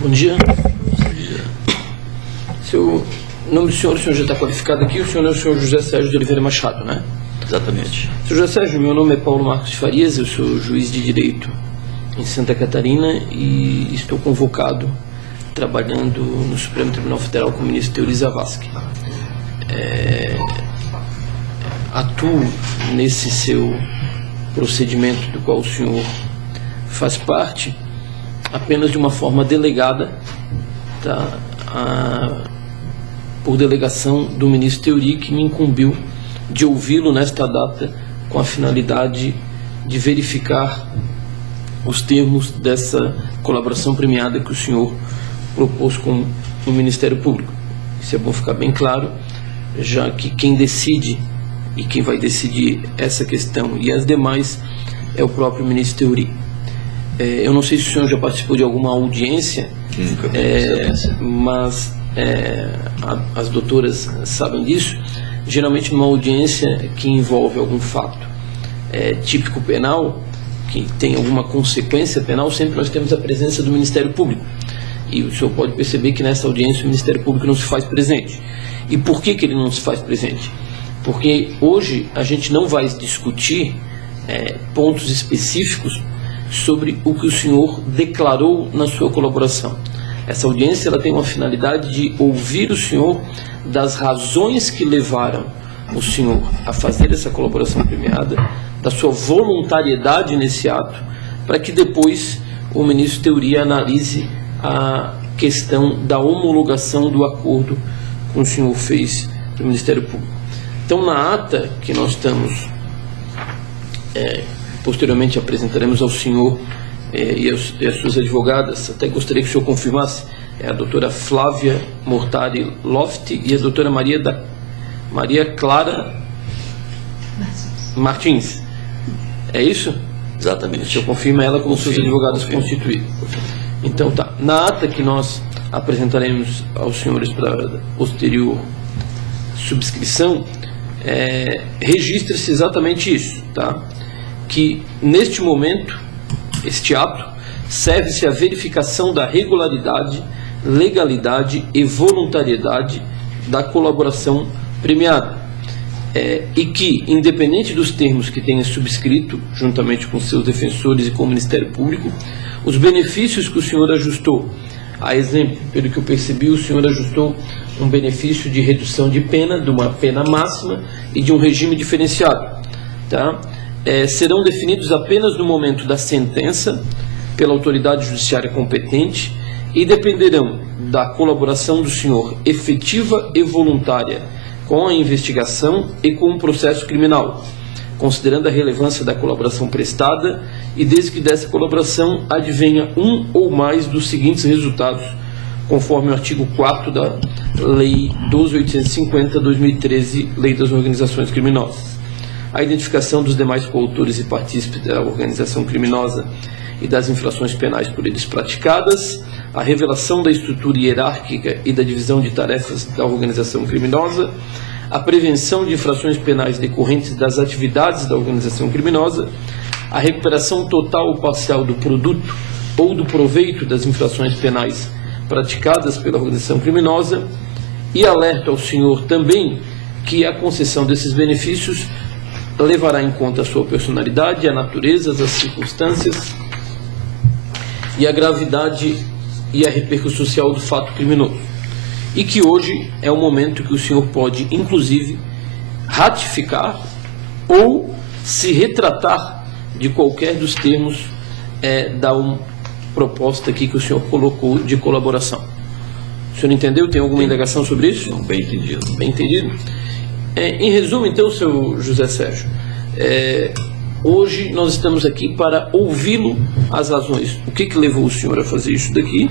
Bom dia. O nome do senhor já está qualificado aqui. O senhor é o senhor José Sérgio de Oliveira Machado, né? Exatamente. Senhor José Sérgio, meu nome é Paulo Marcos de Farias, eu sou juiz de direito em Santa Catarina e estou convocado trabalhando no Supremo Tribunal Federal com o ministro Teori Zavascki. Atuo nesse seu procedimento do qual o senhor faz parte apenas de uma forma delegada, tá? Por delegação do ministro Teori, que me incumbiu de ouvi-lo nesta data com a finalidade de verificar os termos dessa colaboração premiada que o senhor propôs com o Ministério Público. Isso é bom ficar bem claro, já que quem decide e quem vai decidir essa questão e as demais é o próprio ministro Teori. Eu não sei se o senhor já participou de alguma audiência, mas as doutoras sabem disso. Geralmente numa audiência que envolve algum fato típico penal, que tem alguma consequência penal, sempre nós temos a presença do Ministério Público. E o senhor pode perceber que nessa audiência o Ministério Público não se faz presente. E por que ele não se faz presente? Porque hoje a gente não vai discutir pontos específicos sobre o que o senhor declarou na sua colaboração. Essa audiência ela tem uma finalidade de ouvir o senhor das razões que levaram o senhor a fazer essa colaboração premiada, da sua voluntariedade nesse ato, para que depois o ministro Teori analise a questão da homologação do acordo que o senhor fez do Ministério Público. Então, na ata que nós estamos, posteriormente apresentaremos ao senhor e as suas advogadas, até gostaria que o senhor confirmasse, a doutora Flávia Mortari Loft e a doutora Maria Clara Martins. É isso? Exatamente. O senhor confirma ela como seus advogados constituídos. Então tá. Na ata que nós apresentaremos aos senhores para posterior subscrição, registra-se exatamente isso, tá? Que neste momento, este ato serve-se à verificação da regularidade, legalidade e voluntariedade da colaboração premiada. E que, independente dos termos que tenha subscrito, juntamente com seus defensores e com o Ministério Público, os benefícios que o senhor ajustou, a exemplo, pelo que eu percebi, o senhor ajustou um benefício de redução de pena, de uma pena máxima e de um regime diferenciado, tá? Serão definidos apenas no momento da sentença pela autoridade judiciária competente e dependerão da colaboração do senhor efetiva e voluntária com a investigação e com o processo criminal, considerando a relevância da colaboração prestada e desde que dessa colaboração advenha um ou mais dos seguintes resultados, conforme o artigo 4º da Lei 12.850/2013, Lei das Organizações Criminosas. A identificação dos demais coautores e partícipes da organização criminosa e das infrações penais por eles praticadas, a revelação da estrutura hierárquica e da divisão de tarefas da organização criminosa, a prevenção de infrações penais decorrentes das atividades da organização criminosa, a recuperação total ou parcial do produto ou do proveito das infrações penais praticadas pela organização criminosa, e alerta ao senhor também que a concessão desses benefícios levará em conta a sua personalidade, a natureza, as circunstâncias e a gravidade e a repercussão social do fato criminoso. E que hoje é o momento que o senhor pode, inclusive, ratificar ou se retratar de qualquer dos termos da proposta aqui que o senhor colocou de colaboração. O senhor entendeu? Tem alguma indagação sobre isso? Não, bem entendido. Bem entendido. Em resumo, então, senhor José Sérgio, hoje nós estamos aqui para ouvi-lo as razões, o que levou o senhor a fazer isso daqui,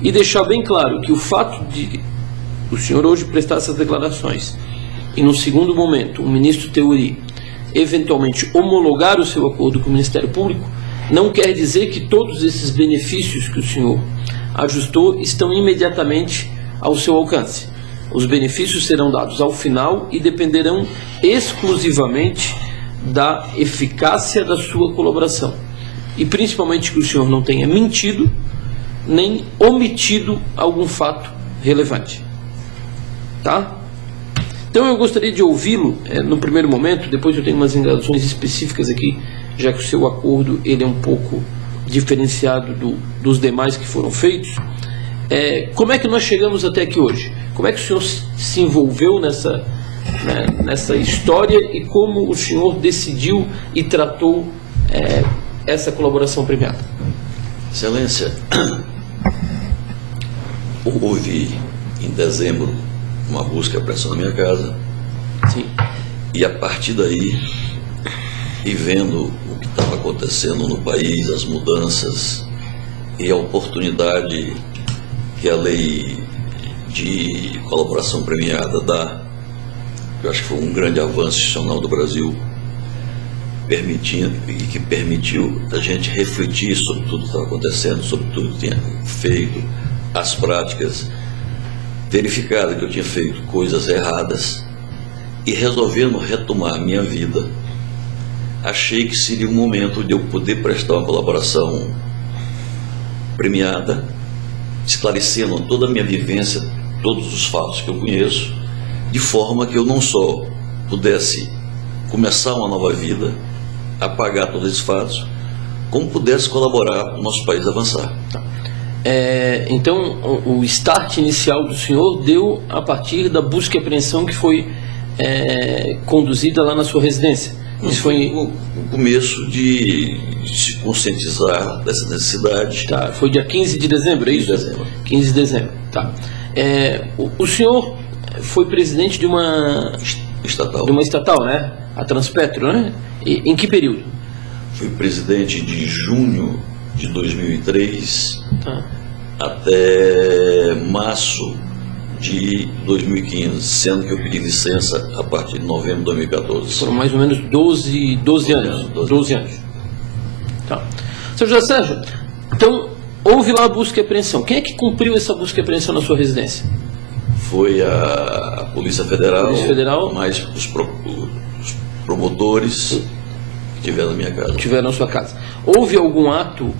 e deixar bem claro que o fato de o senhor hoje prestar essas declarações e, no segundo momento, o ministro Teori eventualmente homologar o seu acordo com o Ministério Público, não quer dizer que todos esses benefícios que o senhor ajustou estão imediatamente ao seu alcance. Os benefícios serão dados ao final e dependerão exclusivamente da eficácia da sua colaboração. E principalmente que o senhor não tenha mentido, nem omitido algum fato relevante. Tá? Então eu gostaria de ouvi-lo no primeiro momento, depois eu tenho umas indagações específicas aqui, já que o seu acordo ele é um pouco diferenciado dos demais que foram feitos. Como é que nós chegamos até aqui hoje? Como é que o senhor se envolveu nessa história e como o senhor decidiu e tratou essa colaboração premiada? Excelência, houve em dezembro uma busca e apreensão na minha casa. Sim. E a partir daí, e vendo o que estava acontecendo no país, as mudanças e a oportunidade que a lei de colaboração premiada dá, eu acho que foi um grande avanço institucional do Brasil, que permitiu a gente refletir sobre tudo que estava acontecendo, sobre tudo que tinha feito, as práticas, verificado que eu tinha feito coisas erradas e resolvendo retomar a minha vida, achei que seria um momento de eu poder prestar uma colaboração premiada, esclarecendo toda a minha vivência, todos os fatos que eu conheço, de forma que eu não só pudesse começar uma nova vida, apagar todos esses fatos, como pudesse colaborar para o nosso país avançar. Então, o start inicial do senhor deu a partir da busca e apreensão que foi conduzida lá na sua residência. Isso foi o começo de se conscientizar dessa necessidade. Tá, foi dia 15 de dezembro, é isso? 15 de dezembro. 15 de dezembro, tá. O senhor foi presidente de uma estatal, né? A Transpetro, né? Em que período? Fui presidente de junho de 2003 até março de 2015, sendo que eu pedi licença a partir de novembro de 2014. Foram mais ou menos 12 anos. Tá. Sr. José Sérgio, então, houve lá a busca e apreensão. Quem é que cumpriu essa busca e apreensão na sua residência? Foi a Polícia Federal, mais os promotores que tiveram na minha casa. Tiveram na sua casa. Houve algum ato,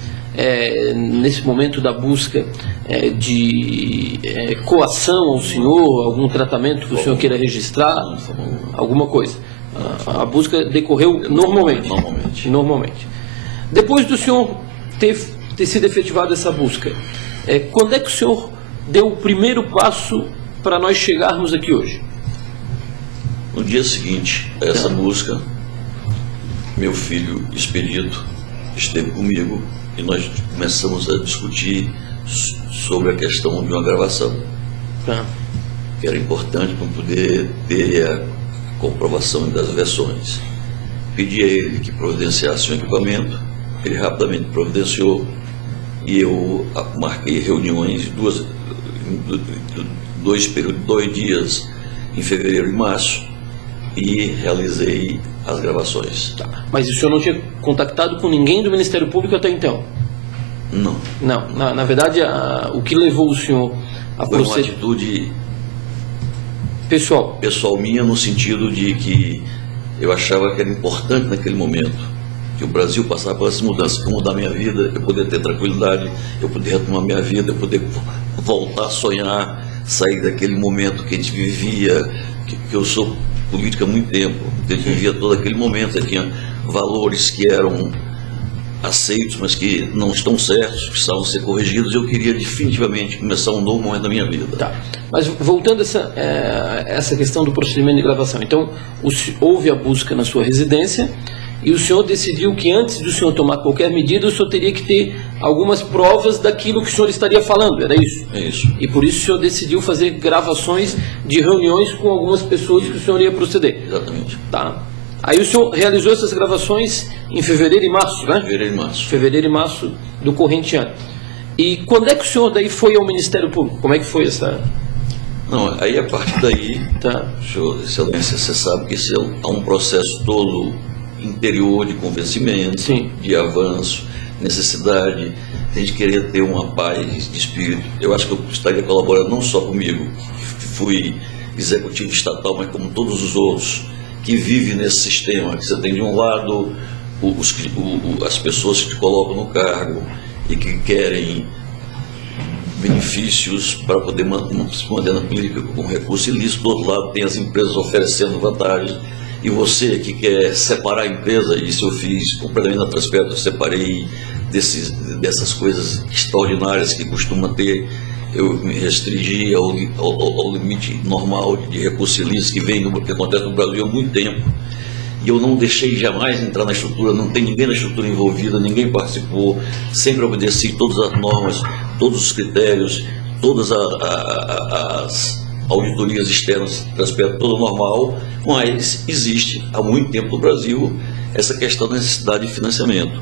nesse momento da busca, de coação ao senhor, algum tratamento que o senhor queira registrar? Alguma coisa? A busca decorreu normalmente. Depois do senhor ter sido efetivada essa busca, quando é que o senhor deu o primeiro passo para nós chegarmos aqui hoje? No dia seguinte a essa busca, meu filho Expedito esteve comigo e nós começamos a discutir sobre a questão de uma gravação, que era importante para poder ter a comprovação das versões. Pedi a ele que providenciasse um equipamento, ele rapidamente providenciou e eu marquei reuniões, dois dias em fevereiro e março, e realizei as gravações. Mas o senhor não tinha contactado com ninguém do Ministério Público até então? Não. Na verdade, o que levou o senhor a foi uma atitude pessoal minha, no sentido de que eu achava que era importante naquele momento que o Brasil passava por essas mudanças, para mudar minha vida, eu poder ter tranquilidade, eu poder retomar minha vida, eu poder voltar a sonhar, sair daquele momento que a gente vivia, que eu sou política há muito tempo, que a gente vivia todo aquele momento, eu tinha valores que eram aceitos, mas que não estão certos, que precisavam ser corrigidos. Eu queria definitivamente começar um novo momento da minha vida. Tá. Mas voltando a essa questão do procedimento de gravação, então houve a busca na sua residência e o senhor decidiu que antes do senhor tomar qualquer medida, o senhor teria que ter algumas provas daquilo que o senhor estaria falando, era isso? É isso. E por isso o senhor decidiu fazer gravações de reuniões com algumas pessoas que o senhor ia proceder? Exatamente. Tá. Aí o senhor realizou essas gravações em fevereiro e março, né? Fevereiro e março do corrente ano. E quando é que o senhor daí foi ao Ministério Público? Como é que foi essa... Não, aí a partir daí, senhor Excelência, você sabe que esse é um processo todo interior de convencimento, sim, de avanço, necessidade, a gente querer ter uma paz de espírito. Eu acho que eu estaria colaborando não só comigo, que fui executivo estatal, mas como todos os outros que vivem nesse sistema, que você tem de um lado as pessoas que te colocam no cargo e que querem benefícios para poder se manter na política com recurso ilícito. Do outro lado, tem as empresas oferecendo vantagens. E você que quer separar a empresa, isso eu fiz completamente na Transpetro, eu separei dessas coisas extraordinárias que costuma ter. Eu me restringi ao limite normal de recurso ilícito que acontece no Brasil há muito tempo. E eu não deixei jamais entrar na estrutura, não tem ninguém na estrutura envolvida, ninguém participou, sempre obedeci todas as normas, todos os critérios, todas as auditorias externas, Transpetro, tudo normal, mas existe há muito tempo no Brasil essa questão da necessidade de financiamento.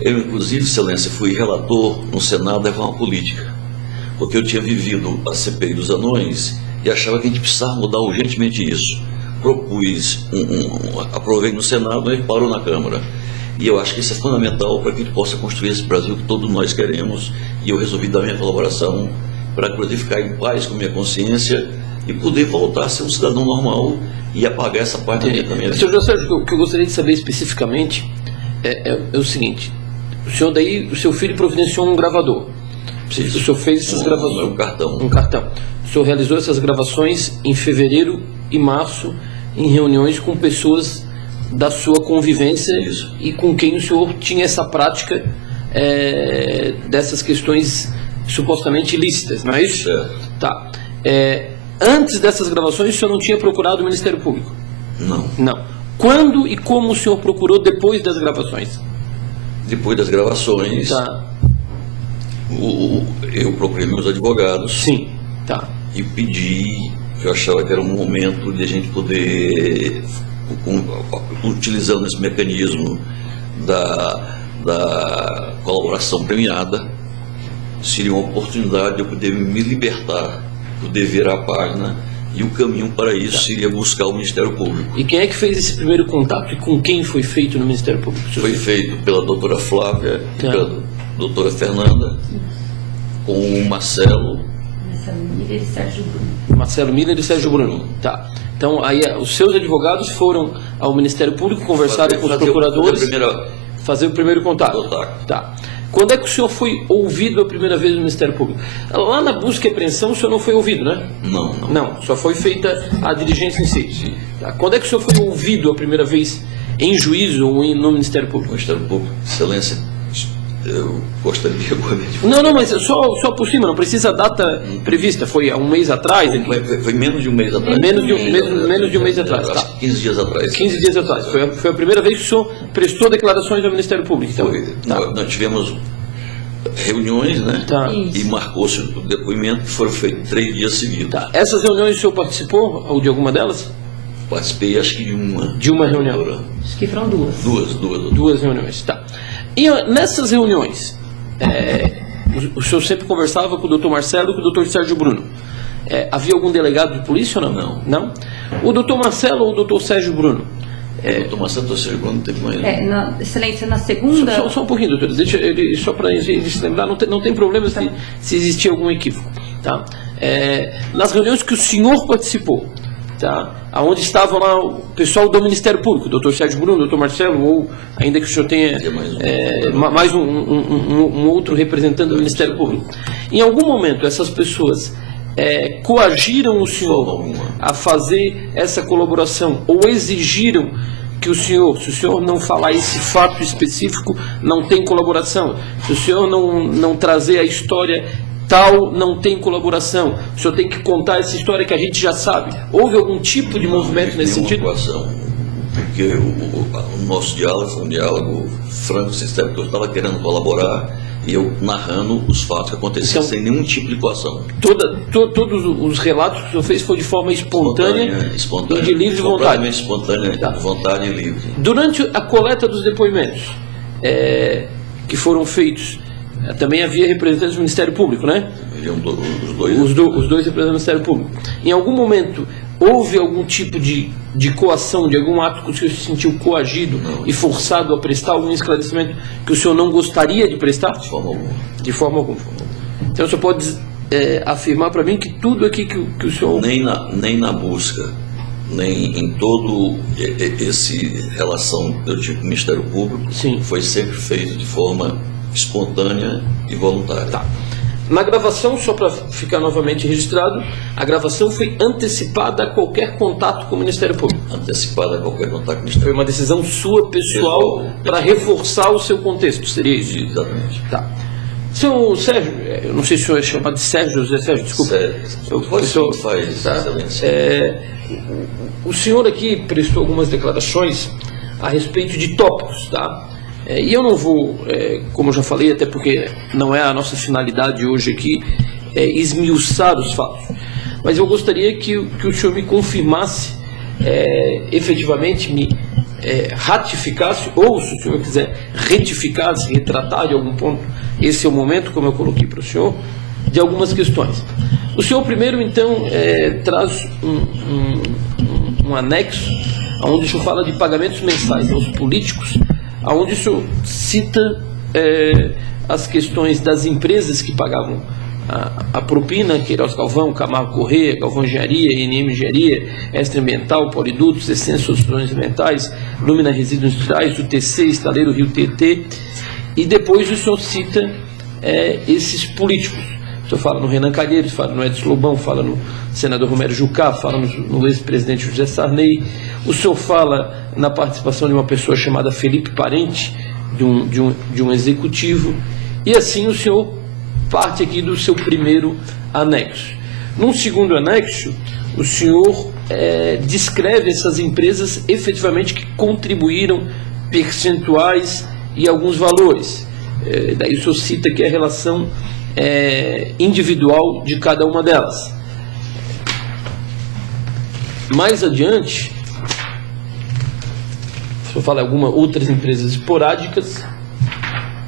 Eu, inclusive, Excelência, fui relator no Senado da Reforma Política, porque eu tinha vivido a CPI dos anões e achava que a gente precisava mudar urgentemente isso. Propus, aprovei no Senado e parou na Câmara. E eu acho que isso é fundamental para que a gente possa construir esse Brasil que todos nós queremos, e eu resolvi dar minha colaboração para poder ficar em paz com minha consciência e poder voltar a ser um cidadão normal e apagar essa parte da minha vida. Sr. Sérgio, o que eu gostaria de saber especificamente é o seguinte: o seu filho providenciou um gravador. Sim, o senhor fez essas gravações? Um cartão. O senhor realizou essas gravações em fevereiro e março, em reuniões com pessoas da sua convivência. Isso. E com quem o senhor tinha essa prática dessas questões supostamente ilícitas, não é isso? Certo. Tá. Antes dessas gravações, o senhor não tinha procurado o Ministério Público? Não. Não. Quando e como o senhor procurou depois das gravações? Depois das gravações, Tá. Eu procurei meus advogados. Sim. Tá. E pedi, eu achava que era um momento de a gente poder, utilizando esse mecanismo da colaboração premiada, seria uma oportunidade de eu poder me libertar, poder virar a página, e o caminho para isso seria buscar o Ministério Público. E quem é que fez esse primeiro contato e com quem foi feito no Ministério Público? Foi feito pela doutora Flávia e pela doutora Fernanda, com o Marcelo Miller e Sérgio Bruno. Marcelo Miller e Sérgio Bruno. Tá. Então, aí os seus advogados foram ao Ministério Público, conversaram com os procuradores, fazer o primeiro contato. Tá. Quando é que o senhor foi ouvido a primeira vez no Ministério Público? Lá na busca e apreensão o senhor não foi ouvido, né? Não. Não, só foi feita a diligência em si. Tá. Quando é que o senhor foi ouvido a primeira vez em juízo ou no Ministério Público? Ministério Público, Excelência, eu gostaria de... Não, mas só por cima, não precisa a data prevista. Foi há um mês atrás? Foi menos de um mês atrás. Menos de um mês atrás, tá. 15 dias atrás. 15 dias atrás. Foi a primeira vez que o senhor prestou declarações ao Ministério Público, então? Foi. Tá. Nós tivemos reuniões, né? Tá. E marcou-se o depoimento, que foram feitos 3 dias seguidos. Tá. Essas reuniões o senhor participou, ou de alguma delas? Participei, acho que de uma. De uma reunião? Acho que foram duas. Duas reuniões, tá. E nessas reuniões, o senhor sempre conversava com o doutor Marcelo e com o doutor Sérgio Bruno. Havia algum delegado de polícia ou não? Não. O doutor Marcelo ou o doutor Sérgio Bruno? O doutor Marcelo e o doutor Sérgio Bruno não teve mais. Excelência, na segunda... Só um pouquinho, doutor. Deixa ele, só para a gente se lembrar, não tem problema se existir algum equívoco. Tá? Nas reuniões que o senhor participou, tá? Onde estavam lá o pessoal do Ministério Público, o doutor Sérgio Bruno, o doutor Marcelo, ou ainda que o senhor tenha mais um outro representante do Ministério Público. Em algum momento, essas pessoas coagiram o senhor a fazer essa colaboração, ou exigiram que o senhor, se o senhor não falar esse fato específico, não tem colaboração, se o senhor não trazer a história tal, não tem colaboração, o senhor tem que contar essa história que a gente já sabe? Houve algum tipo de movimento nesse sentido? Porque o nosso diálogo foi um diálogo franco, sincero, que eu estava querendo colaborar e eu narrando os fatos que aconteciam sem nenhum tipo de coação. Todos os relatos que o senhor fez foi de forma espontânea e de livre vontade? Espontânea, tá. Vontade e livre. Durante a coleta dos depoimentos que foram feitos, também havia representantes do Ministério Público, né? Os dois representantes do Ministério Público. Em algum momento, houve algum tipo de coação, de algum ato que o senhor se sentiu coagido e forçado a prestar algum esclarecimento que o senhor não gostaria de prestar? De forma alguma. De forma alguma. Então, o senhor pode afirmar para mim que tudo aqui que o senhor... Nem na busca, nem em todo esse relação que eu tive com o Ministério Público, Sim. Foi sempre feito de forma espontânea e voluntária. Tá. Na gravação, só para ficar novamente registrado, a gravação foi antecipada a qualquer contato com o Ministério Público. Antecipada a qualquer contato com o Foi Ministério uma decisão sua, pessoal, para reforçar o seu contexto, seria isso? Público. Exatamente. Tá. Seu Sérgio, eu não sei se o senhor é chamado de Sérgio, José Sérgio, desculpa. Sérgio, faz, tá? excelência. O senhor aqui prestou algumas declarações a respeito de tópicos, tá? E eu não vou, como eu já falei, até porque não é a nossa finalidade hoje aqui, esmiuçar os fatos. Mas eu gostaria que o senhor me confirmasse, efetivamente me ratificasse, ou se o senhor quiser retificasse, retratar de algum ponto, esse é o momento, como eu coloquei para o senhor, de algumas questões. O senhor primeiro, então, traz um anexo, onde o senhor fala de pagamentos mensais aos políticos, onde o senhor cita as questões das empresas que pagavam a propina, Queiroz Galvão, Camargo Corrêa, Galvão Engenharia, INM Engenharia, Extra Ambiental, Polidutos, Essência Soluções Ambientais, Lumina Resíduos Industriais, UTC, Estaleiro Rio TT, e depois o senhor cita esses políticos. O senhor fala no Renan Calheiros, fala no Edson Lobão, fala no senador Romero Jucá, fala no ex-presidente José Sarney. O senhor fala na participação de uma pessoa chamada Felipe Parente, de um executivo, e assim o senhor parte aqui do seu primeiro anexo. Num segundo anexo, o senhor descreve essas empresas efetivamente que contribuíram, percentuais e alguns valores. Daí o senhor cita aqui a relação individual de cada uma delas. Mais adiante, o senhor fala algumas outras empresas esporádicas.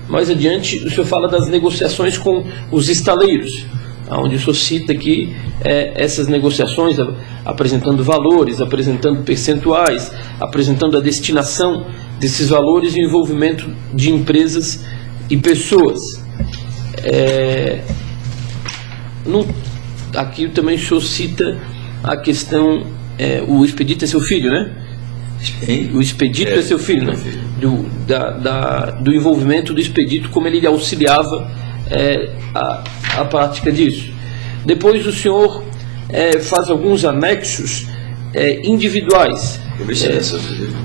Mais adiante, o senhor fala das negociações com os estaleiros, onde o senhor cita aqui essas negociações, apresentando valores, apresentando percentuais, apresentando a destinação desses valores e o envolvimento de empresas e pessoas. Aqui também o senhor cita a questão, o Expedito é seu filho, né? O Expedito é seu filho, né? Do envolvimento do Expedito, como ele auxiliava a prática disso. Depois o senhor faz alguns anexos individuais. Eu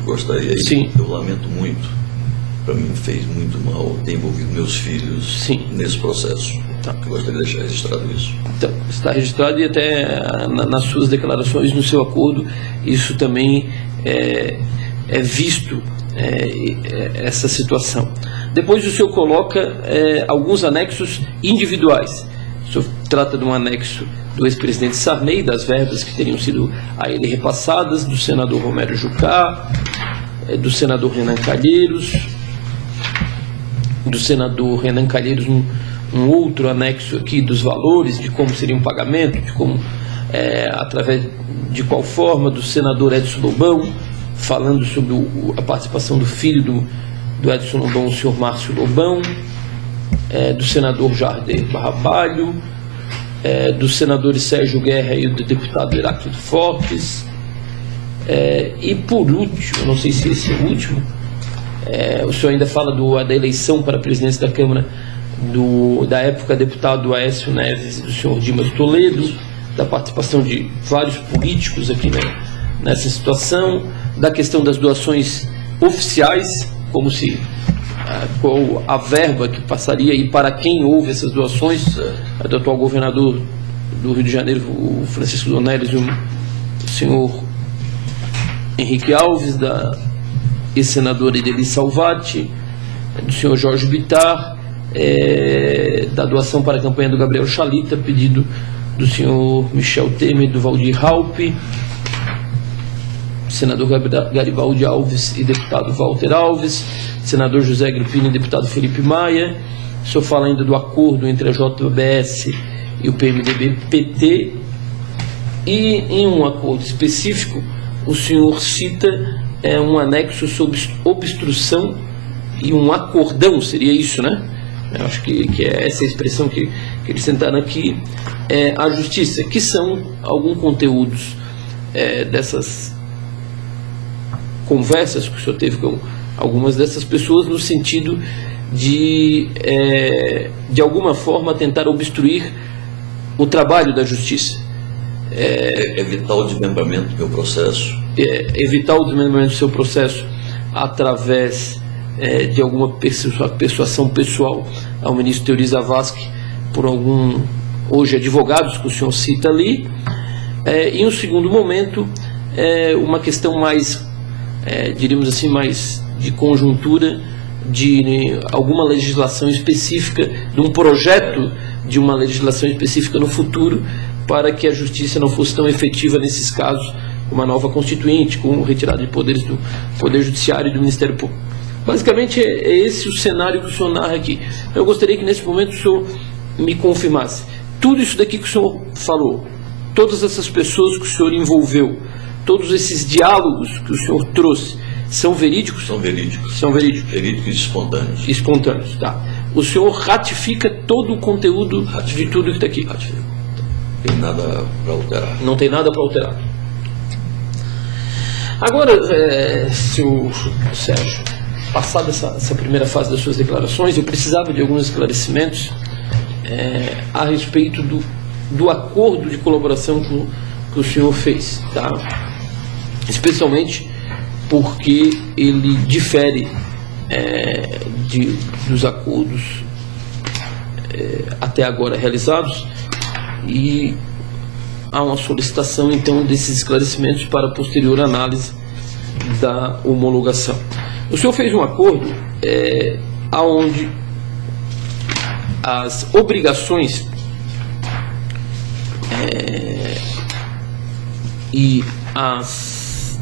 gostaria, sim. Eu lamento muito, para mim fez muito mal ter envolvido meus filhos, sim, nesse processo. Tá. Eu gostaria de deixar registrado isso. Então, está registrado, e até nas suas declarações, no seu acordo, isso também é visto, essa situação. Depois o senhor coloca alguns anexos individuais. O senhor trata de um anexo do ex-presidente Sarney, das verbas que teriam sido a ele repassadas, do senador Romero Jucá, do senador Renan Calheiros, um outro anexo aqui dos valores, de como seria um pagamento, de como, através de qual forma, do senador Edson Lobão, falando sobre a participação do filho do Edson Lobão, o senhor Márcio Lobão, do senador Jardim Barrabalho, dos senadores Sérgio Guerra e do deputado Heráclito Fortes, e por último, não sei se esse é o último, o senhor ainda fala da eleição para a presidência da Câmara da época deputado Aécio Neves e do senhor Dimas Toledo, da participação de vários políticos aqui, né, nessa situação, da questão das doações oficiais, como se qual a verba que passaria e para quem houve essas doações, do atual governador do Rio de Janeiro, o Francisco Donelis, e o senhor Henrique Alves, da ex-senadora Ideli Salvati, do senhor Jorge Bittar, da doação para a campanha do Gabriel Chalita, pedido do senhor Michel Temer, do Valdir Raupe, senador Garibaldi Alves e deputado Walter Alves, senador José Agripino e deputado Felipe Maia. O senhor fala ainda do acordo entre a JBS e o PMDB-PT, e em um acordo específico o senhor cita um anexo sobre obstrução e um acordão, seria isso, né? Eu acho que é essa a expressão que eles tentaram aqui, a justiça, que são alguns conteúdos dessas conversas que o senhor teve com algumas dessas pessoas, no sentido de alguma forma, tentar obstruir o trabalho da Justiça. Evitar o desmembramento do meu processo. Evitar o desmembramento do seu processo através de alguma persuasão pessoal ao ministro Teori Zavascki por hoje, advogados que o senhor cita ali. Em um segundo momento, uma questão mais, diríamos assim, mais de conjuntura, de alguma legislação específica, de um projeto de uma legislação específica no futuro, para que a Justiça não fosse tão efetiva nesses casos, com uma nova Constituinte, com retirada de poderes do Poder Judiciário e do Ministério Público. Basicamente, é esse o cenário que o senhor narra aqui. Eu gostaria que, nesse momento, o senhor me confirmasse. Tudo isso daqui que o senhor falou, todas essas pessoas que o senhor envolveu, todos esses diálogos que o senhor trouxe, são verídicos? São verídicos. São verídicos. Verídicos e espontâneos. Espontâneos, tá. O senhor ratifica todo o conteúdo de tudo que está aqui? Ratifico. Não tem nada para alterar. Não tem nada para alterar. Agora, senhor Sérgio, passada essa primeira fase das suas declarações, eu precisava de alguns esclarecimentos a respeito do acordo de colaboração que o senhor fez, tá? Especialmente porque ele difere dos acordos até agora realizados, e há uma solicitação, então, desses esclarecimentos para posterior análise da homologação. O senhor fez um acordo onde as obrigações e as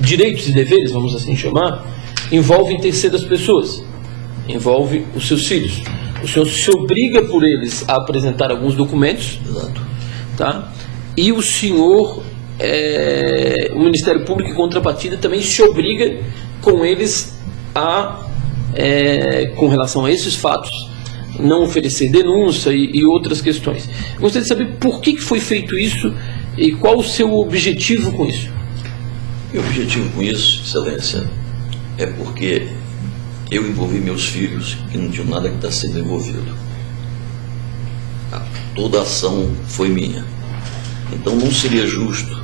direitos e deveres, vamos assim chamar, envolvem terceiras pessoas, envolve os seus filhos. O senhor se obriga por eles a apresentar alguns documentos. Exato. Tá? E o senhor, o Ministério Público, em contrapartida, também se obriga com eles com relação a esses fatos, não oferecer denúncia e outras questões. Eu gostaria de saber por que foi feito isso e qual o seu objetivo com isso. Meu objetivo com isso, Excelência, é porque eu envolvi meus filhos que não tinham nada que está sendo envolvido. Toda a ação foi minha. Então não seria justo,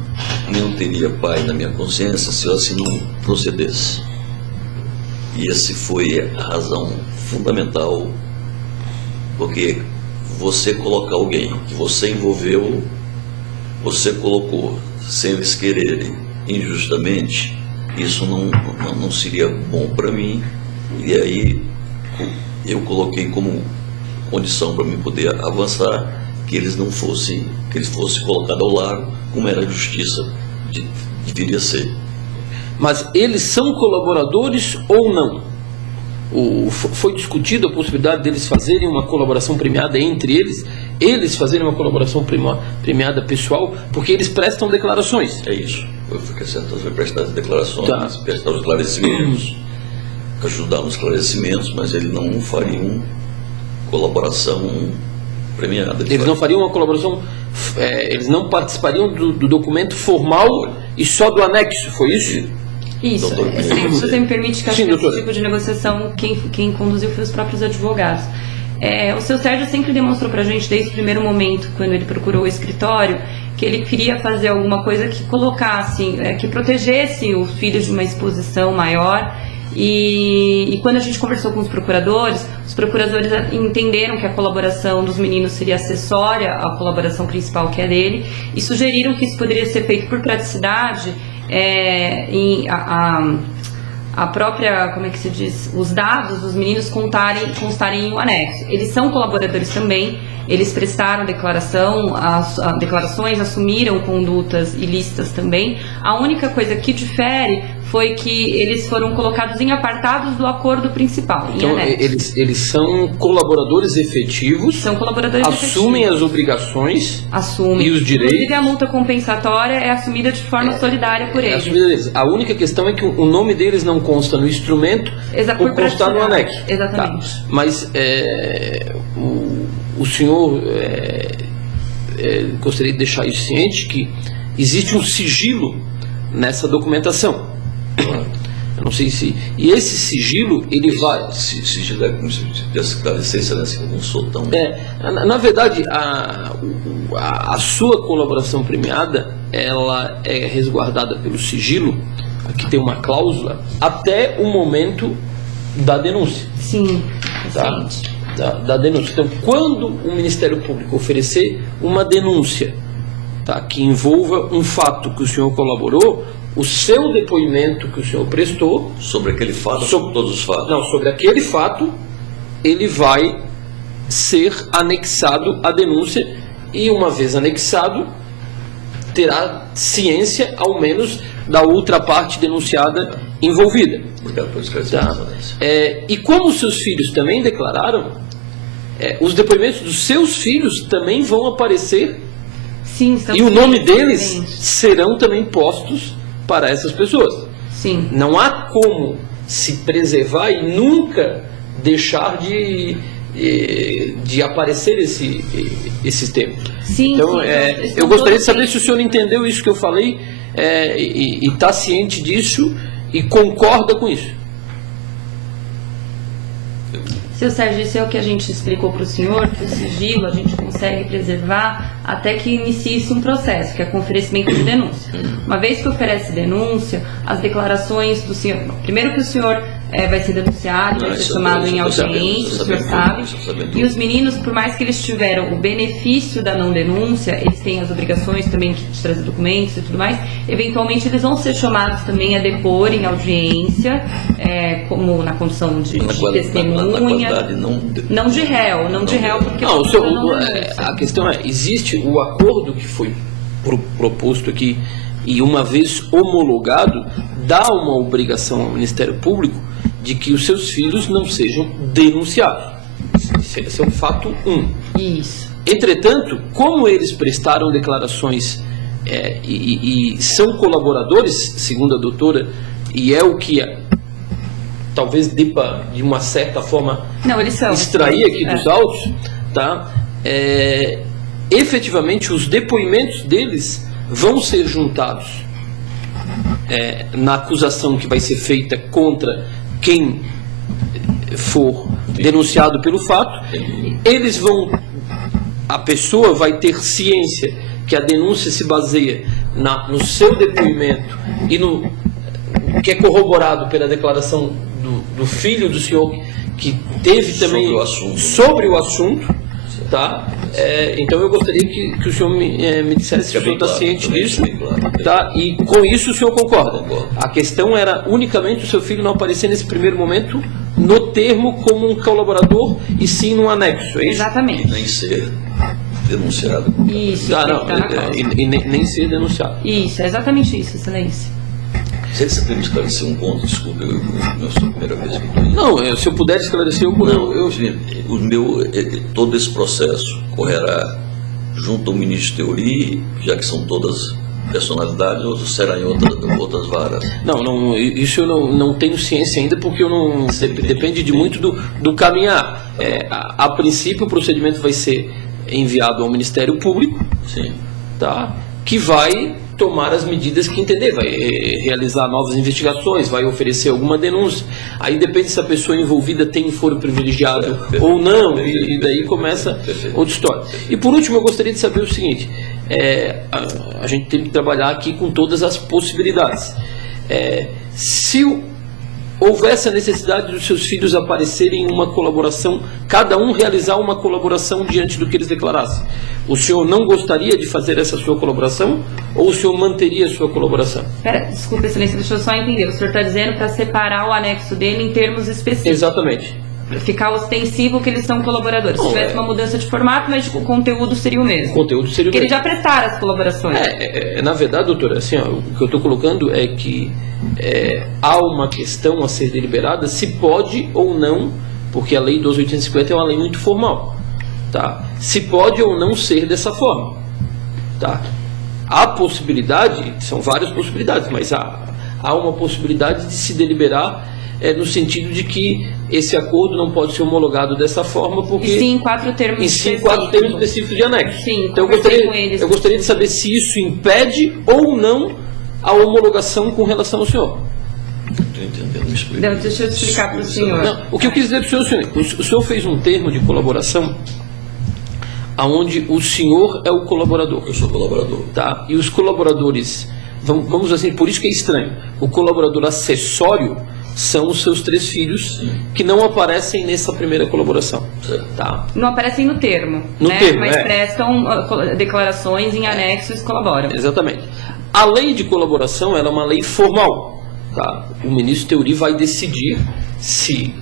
nem não teria pai na minha consciência se eu assim não procedesse. E essa foi a razão fundamental, porque você colocar alguém que você envolveu, você colocou sem eles quererem, injustamente, isso não seria bom para mim. E aí eu coloquei como condição para mim poder avançar que eles fossem colocados ao largo, como era a justiça deveria ser. Mas eles são colaboradores ou não? Foi discutida a possibilidade deles fazerem uma colaboração premiada entre eles fazerem uma colaboração premiada pessoal, porque eles prestam declarações. É isso. Foi prestar as declarações, tá. Prestar os esclarecimentos, ajudar nos esclarecimentos, mas eles não fariam colaboração premiada. Eles não fariam uma colaboração, eles não participariam do documento formal e só do anexo, foi isso? Isso. Se você me permite, que acho que esse tipo de negociação, quem conduziu foi os próprios advogados. O seu Sérgio sempre demonstrou pra gente, desde o primeiro momento, quando ele procurou o escritório, que ele queria fazer alguma coisa que colocasse, que protegesse os filhos de uma exposição maior. E quando a gente conversou com os procuradores entenderam que a colaboração dos meninos seria acessória à colaboração principal, que é dele, e sugeriram que isso poderia ser feito por praticidade, a própria, como é que se diz, os dados dos meninos constarem em um anexo. Eles são colaboradores também, eles prestaram declarações, assumiram condutas ilícitas também. A única coisa que difere foi que eles foram colocados em apartados do acordo principal. Então, eles são colaboradores efetivos, assumem as obrigações e os direitos. Inclusive, a multa compensatória é assumida de forma solidária por eles. A única questão é que o nome deles não consta no instrumento ou consta no anexo. Exatamente. Tá. Mas o senhor gostaria de deixar isso ciente que existe um sigilo nessa documentação. Eu não sei se... E esse sigilo, ele vai... Sigilo é como se esclarecesse, né? Eu não sou tão... Na verdade, a sua colaboração premiada, ela é resguardada pelo sigilo, aqui tem uma cláusula, até o momento da denúncia. Sim, Tá? Da denúncia. Então, quando o Ministério Público oferecer uma denúncia, tá, que envolva um fato que o senhor colaborou, o seu depoimento que o senhor prestou... Sobre aquele fato, sobre todos os fatos? Não, sobre aquele fato, ele vai ser anexado à denúncia e, uma vez anexado, terá ciência, ao menos, da outra parte denunciada envolvida. Obrigado por esclarecer. Tá? E como os seus filhos também declararam, os depoimentos dos seus filhos também vão aparecer. Sim, e o nome deles serão também postos para essas pessoas. Sim. Não há como se preservar e nunca deixar de aparecer esse tema. Sim, então, sim, eu gostaria de saber se o senhor entendeu isso que eu falei e está ciente disso e concorda com isso. Seu Sérgio, isso é o que a gente explicou para o senhor, que o sigilo a gente consegue preservar até que inicie-se um processo, que é com oferecimento de denúncia. Uma vez que oferece denúncia, as declarações do senhor... Primeiro que o senhor vai ser denunciado, vai ser chamado em audiência, o senhor sabe. E os meninos, por mais que eles tiveram o benefício da não denúncia, eles têm as obrigações também de trazer documentos e tudo mais, eventualmente eles vão ser chamados também a depor em audiência, como na condição de testemunha. Não de réu, porque... Não, a questão existe o acordo que foi proposto aqui e, uma vez homologado, dá uma obrigação ao Ministério Público de que os seus filhos não sejam denunciados. Esse é um fato 1. Isso. Entretanto, como eles prestaram declarações e são colaboradores, segundo a doutora, e é o que talvez dê para, de uma certa forma, extrair aqui dos autos, tá? Efetivamente, os depoimentos deles vão ser juntados na acusação que vai ser feita contra quem for denunciado pelo fato. A pessoa vai ter ciência que a denúncia se baseia no seu depoimento e no que é corroborado pela declaração do filho do senhor, que teve também sobre o assunto, tá? Então eu gostaria que o senhor me dissesse se o senhor está ciente disso, tá? E com isso o senhor concorda. A questão era unicamente o seu filho não aparecer nesse primeiro momento no termo como um colaborador e sim num anexo, é isso? Exatamente. E nem ser denunciado. Isso, nem ser denunciado. Isso, é exatamente isso, excelência. Se você puder me esclarecer um ponto, desculpe, eu sou a primeira vez que estou indo. Não, se eu puder esclarecer, todo esse processo correrá junto ao ministro Teori, já que são todas personalidades, ou será em outras varas? Não, isso eu não tenho ciência ainda, porque eu não depende de muito do caminhar. A princípio, o procedimento vai ser enviado ao Ministério Público, sim, tá? Que vai tomar as medidas que entender, vai realizar novas investigações, vai oferecer alguma denúncia. Aí depende se a pessoa envolvida tem foro privilegiado ou não, e daí começa outra história. E por último, eu gostaria de saber o seguinte, a gente tem que trabalhar aqui com todas as possibilidades. Se houvesse a necessidade dos seus filhos aparecerem em uma colaboração, cada um realizar uma colaboração diante do que eles declarassem, o senhor não gostaria de fazer essa sua colaboração ou o senhor manteria a sua colaboração? Desculpa, excelência, deixa eu só entender. O senhor está dizendo para separar o anexo dele em termos específicos. Exatamente. Ficar ostensivo que eles são colaboradores. Se tivesse uma mudança de formato, mas o conteúdo seria o mesmo. O conteúdo seria o mesmo. Porque eles já prestaram as colaborações. Na verdade, doutora, assim, o que eu estou colocando é que há uma questão a ser deliberada se pode ou não, porque a lei 12.850 é uma lei muito formal, tá? Se pode ou não ser dessa forma, tá? Há possibilidade, são várias possibilidades, mas há uma possibilidade de se deliberar no sentido de que esse acordo não pode ser homologado dessa forma, porque... E sim, 4 termos específicos de anexo. Sim, então eu gostaria de saber se isso impede ou não a homologação com relação ao senhor. estou entendendo, me explica. Deixa eu explicar para o senhor. Não, o que eu quis dizer para o senhor, o senhor fez um termo de colaboração onde o senhor é o colaborador. Eu sou colaborador. Tá? E os colaboradores, vamos assim, por isso que é estranho, o colaborador acessório são os seus 3 filhos, que não aparecem nessa primeira colaboração. Tá? Não aparecem no termo, no termo, mas prestam declarações em anexos e colaboram. Exatamente. A lei de colaboração ela é uma lei formal. Tá? O ministro Teori vai decidir se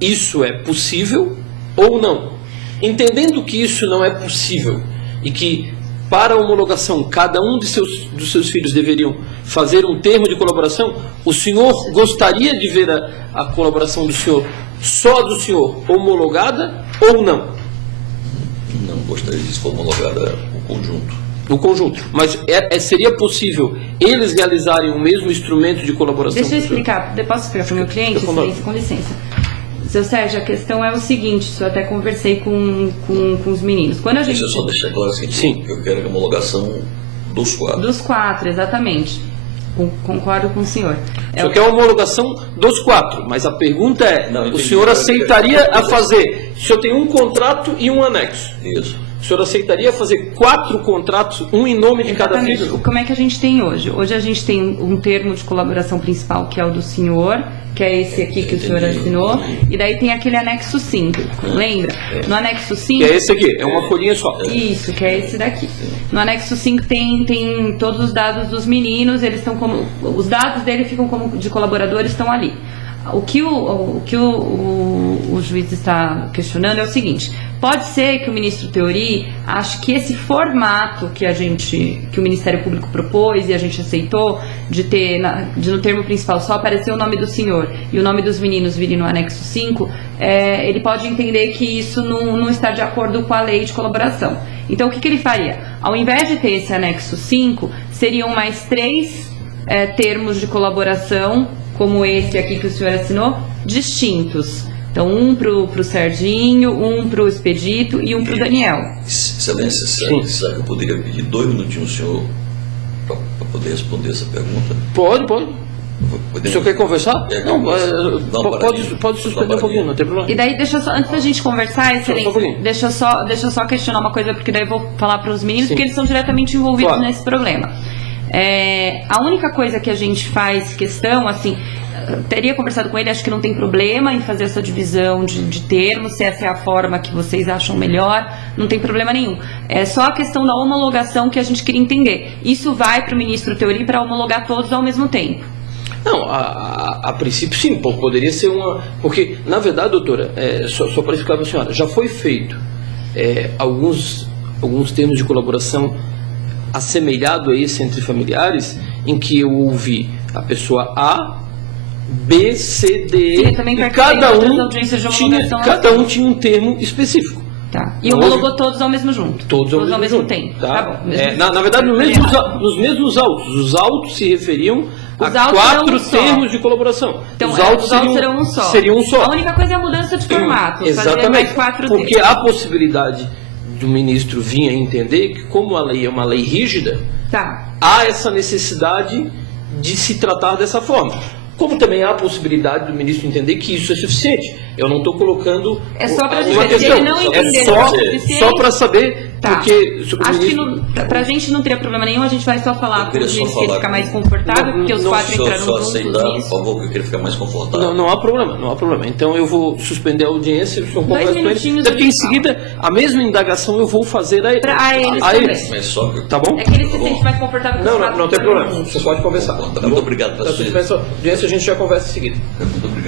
isso é possível ou não. Entendendo que isso não é possível e que para a homologação cada um dos seus filhos deveriam fazer um termo de colaboração, o senhor gostaria de ver a colaboração do senhor, só do senhor, homologada ou não? Não gostaria de ser homologada o conjunto. O conjunto. Mas seria possível eles realizarem o mesmo instrumento de colaboração? Deixa eu explicar. Posso explicar para o meu cliente? Excelência, com licença. Seu Sérgio, a questão é o seguinte, eu até conversei com os meninos. Quando a gente... Deixa eu só deixar claro o seguinte, sim, eu quero a homologação dos 4. Dos 4, exatamente. Concordo com o senhor. O senhor quer a homologação dos 4, mas a pergunta é, o senhor aceitaria a fazer, o senhor tem um contrato e um anexo. Isso. O senhor aceitaria fazer 4 contratos, um em nome de cada filho? Como é que a gente tem hoje? Hoje a gente tem um termo de colaboração principal, que é o do senhor, que é esse aqui que o senhor assinou, e daí tem aquele anexo 5, lembra? No anexo 5... Que é esse aqui, é uma folhinha só. Isso, que é esse daqui. No anexo 5 tem todos os dados dos meninos, eles estão como... Os dados dele ficam como de colaboradores, estão ali. O que o juiz está questionando é o seguinte: pode ser que o ministro Teori ache que esse formato que o Ministério Público propôs e a gente aceitou, de no termo principal só aparecer o nome do senhor e o nome dos meninos virem no anexo 5, ele pode entender que isso não está de acordo com a lei de colaboração. Então, o que ele faria? Ao invés de ter esse anexo 5, seriam mais 3 termos de colaboração, como esse aqui que o senhor assinou, distintos. Então, um para o Serginho, um para o Expedito e um para o Daniel. Excelência, será que eu poderia pedir 2 minutinhos ao senhor para poder responder essa pergunta? Pode. Podemos... O senhor quer conversar? Não, pode suspender um pouquinho, não tem problema. E daí, deixa eu só, antes da gente conversar, excelência, deixa eu só questionar uma coisa, porque daí eu vou falar para os meninos, porque eles são diretamente envolvidos nesse problema. A única coisa que a gente faz questão, assim, teria conversado com ele, acho que não tem problema em fazer essa divisão de termos, se essa é a forma que vocês acham melhor, não tem problema nenhum. É só a questão da homologação que a gente queria entender. Isso vai para o ministro Teori para homologar todos ao mesmo tempo? Não, a princípio sim, poderia ser uma... Porque, na verdade, doutora, só para explicar para a senhora, já foi feito alguns termos de colaboração assemelhado a esse entre familiares, em que eu ouvi a pessoa A, B, C, D, sim, e cada um tinha um termo específico. Tá. E homologou todos ao mesmo junto? Todos ao mesmo tempo. Tá bom. Na verdade, nos mesmos autos. Os autos se referiam a 4 termos de colaboração. Então, os autos serão um só. Seriam um só. A única coisa é a mudança de formato. Exatamente. Porque há possibilidade do ministro vir a entender que, como a lei é uma lei rígida, há essa necessidade de se tratar dessa forma. Como também há a possibilidade do ministro entender que isso é suficiente. Eu não estou colocando uma questão. Ele não entender só para saber, porque... Acho que para a gente não teria problema nenhum, a gente vai só falar com os ministros que ele ficar mais confortável, porque os 4 entraram juntos nisso. Por favor, que eu queria ficar mais confortável. Não há problema. Então eu vou suspender a audiência, o senhor conversa com ele. Porque em seguida, a mesma indagação eu vou fazer a eles. Mas só que... Tá bom? É que ele se sente mais confortável com os 4. Não tem problema. Você pode conversar. Muito obrigado pela sua audiência, a gente já conversa em seguida. Muito obrigado.